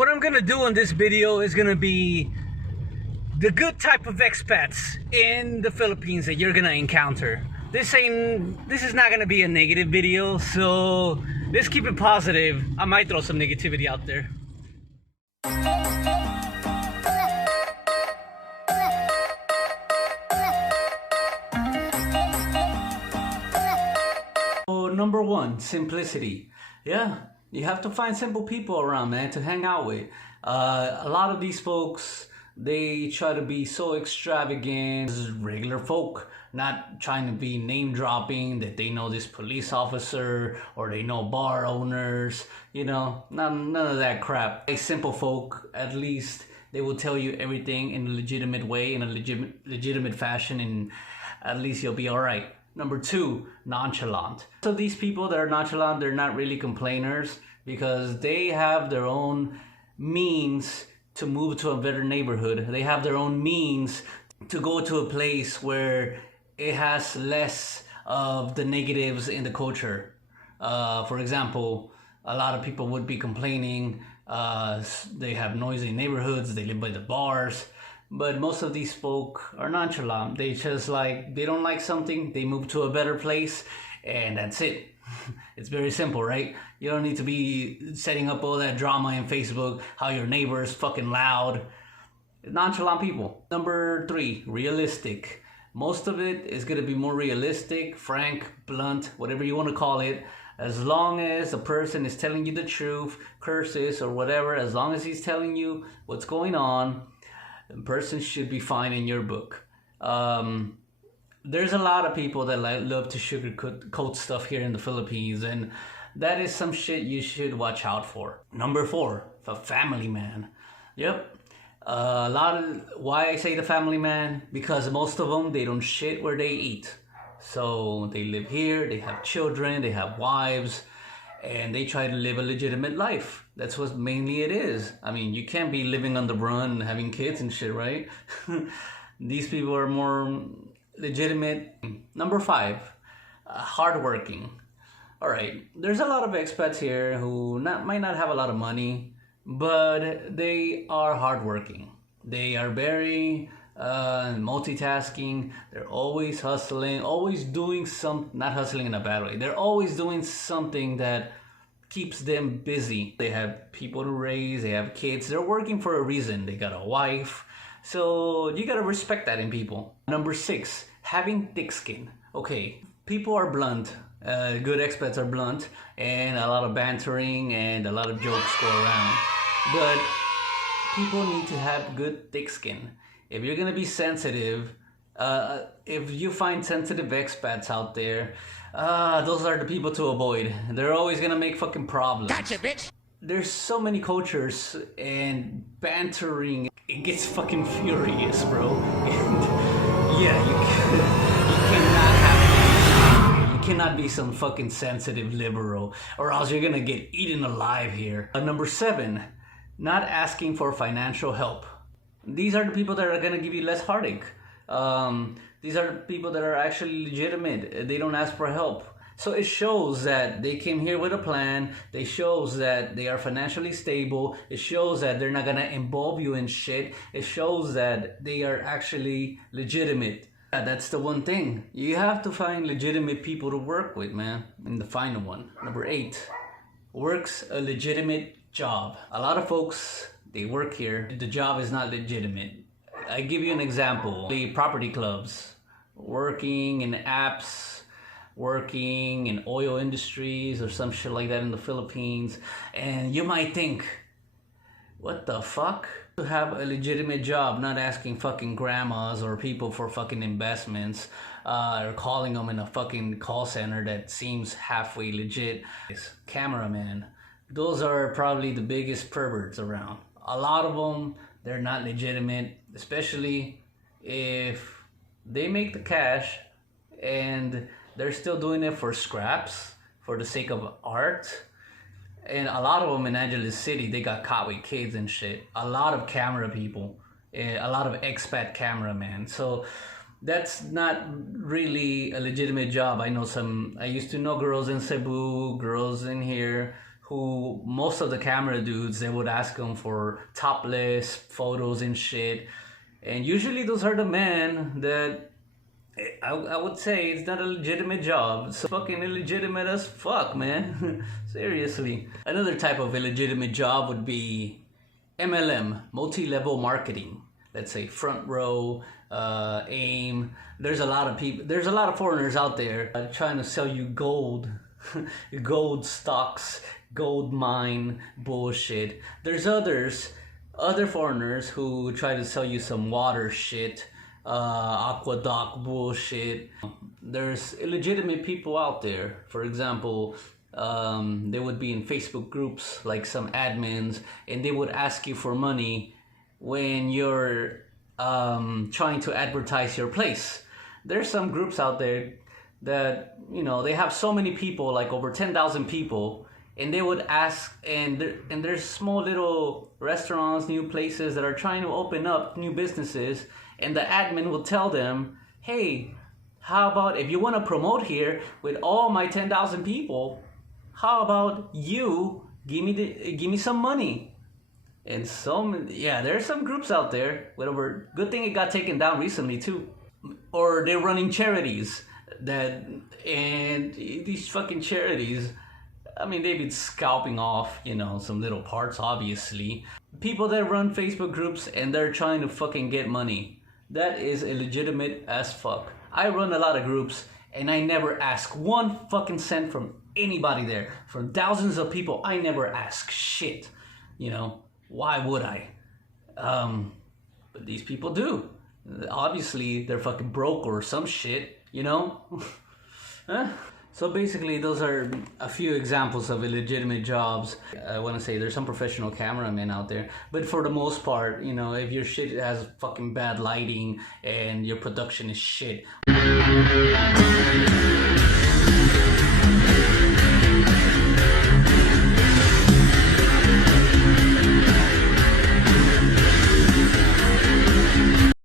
what I'm gonna do in this video is gonna be the good type of expats in the Philippines that you're gonna encounter. This is not gonna be a negative video, so let's keep it positive. I might throw some negativity out there. So, number one, simplicity. Yeah, you have to find simple people around, man, to hang out with. A lot of these folks, they try to be so extravagant. This is regular folk, not trying to be name dropping that they know this police officer or they know bar owners, you know, none of that crap. Like simple folk, at least they will tell you everything in a legitimate way, in a legitimate fashion, and at least you'll be all right. Number two, nonchalant. So these people that are nonchalant, they're not really complainers because they have their own means to move to a better neighborhood. They have their own means to go to a place where it has less of the negatives in the culture. For example, a lot of people would be complaining, they have noisy neighborhoods, they live by the bars, but most of these folk are nonchalant. They just they don't like something, they move to a better place, and that's it. It's very simple, right? You don't need to be setting up all that drama in Facebook, how your neighbor is fucking loud. Nonchalant people. Number three, realistic. Most of it is going to be more realistic, frank, blunt, whatever you want to call it. As long as the person is telling you the truth, curses or whatever, as long as he's telling you what's going on, the person should be fine in your book. There's a lot of people that love to sugarcoat stuff here in the Philippines, and that is some shit you should watch out for. Number four, the family man. Yep. Why I say the family man? Because most of them, they don't shit where they eat. So they live here, they have children, they have wives, and they try to live a legitimate life. That's what mainly it is. I mean, you can't be living on the run and having kids and shit, right? These people are more legitimate. Number five, hardworking. All right, there's a lot of expats here who might not have a lot of money, but they are hardworking. They are very multitasking. They're always hustling, always doing not hustling in a bad way. They're always doing something that keeps them busy. They have people to raise, they have kids, they're working for a reason. They got a wife. So you gotta respect that in people. Number six, having thick skin. Okay, people are blunt. Good expats are blunt, and a lot of bantering and a lot of jokes go around. But people need to have good thick skin. If you're gonna be sensitive, if you find sensitive expats out there, those are the people to avoid. They're always gonna make fucking problems. Gotcha, bitch! There's so many cultures, and bantering, it gets fucking furious, bro. And yeah, you cannot be some fucking sensitive liberal, or else you're gonna get eaten alive here. Number seven, not asking for financial help. These are the people that are gonna give you less heartache. These are the people that are actually legitimate. They don't ask for help. So it shows that they came here with a plan. It shows that they are financially stable. It shows that they're not gonna involve you in shit. It shows that they are actually legitimate. That's the one thing. You have to find legitimate people to work with, man. And the final one, number eight, works a legitimate job. A lot of folks, they work here. The job is not legitimate. I give you an example. The property clubs, working in apps, working in oil industries or some shit like that in the Philippines. And you might think, what the fuck? To have a legitimate job, not asking fucking grandmas or people for fucking investments, or calling them in a fucking call center that seems halfway legit. Cameraman. Those are probably the biggest perverts around. A lot of them, they're not legitimate, especially if they make the cash and they're still doing it for scraps, for the sake of art. And a lot of them in Angeles City, they got caught with kids and shit. A lot of camera people, a lot of expat cameramen. So that's not really a legitimate job. I used to know girls in Cebu, girls in here who most of the camera dudes, they would ask them for topless photos and shit. And usually those are the men that I would say it's not a legitimate job. It's fucking illegitimate as fuck, man. Seriously. Another type of illegitimate job would be MLM, multi-level marketing. Let's say Front Row, AIM. There's a lot of foreigners out there trying to sell you gold, gold stocks, gold mine bullshit. There's other foreigners who try to sell you some water shit, aqueduct bullshit. There's illegitimate people out there. For example, they would be in Facebook groups like some admins, and they would ask you for money when you're trying to advertise your place. There's some groups out there that, you know, they have so many people, like over 10,000 people, and they would ask, and there's small little restaurants, new places that are trying to open up new businesses, and the admin will tell them, hey, how about if you want to promote here with all my 10,000 people, how about you give me some money? And there's some groups out there, whatever. Good thing it got taken down recently too. Or they're running charities and these fucking charities, I mean, they've been scalping off, you know, some little parts, obviously. People that run Facebook groups and they're trying to fucking get money. That is illegitimate as fuck. I run a lot of groups and I never ask one fucking cent from anybody there. From thousands of people, I never ask shit. You know, why would I? But these people do. Obviously, they're fucking broke or some shit, you know? So basically, those are a few examples of illegitimate jobs. I want to say there's some professional cameramen out there, but for the most part, you know, if your shit has fucking bad lighting and your production is shit.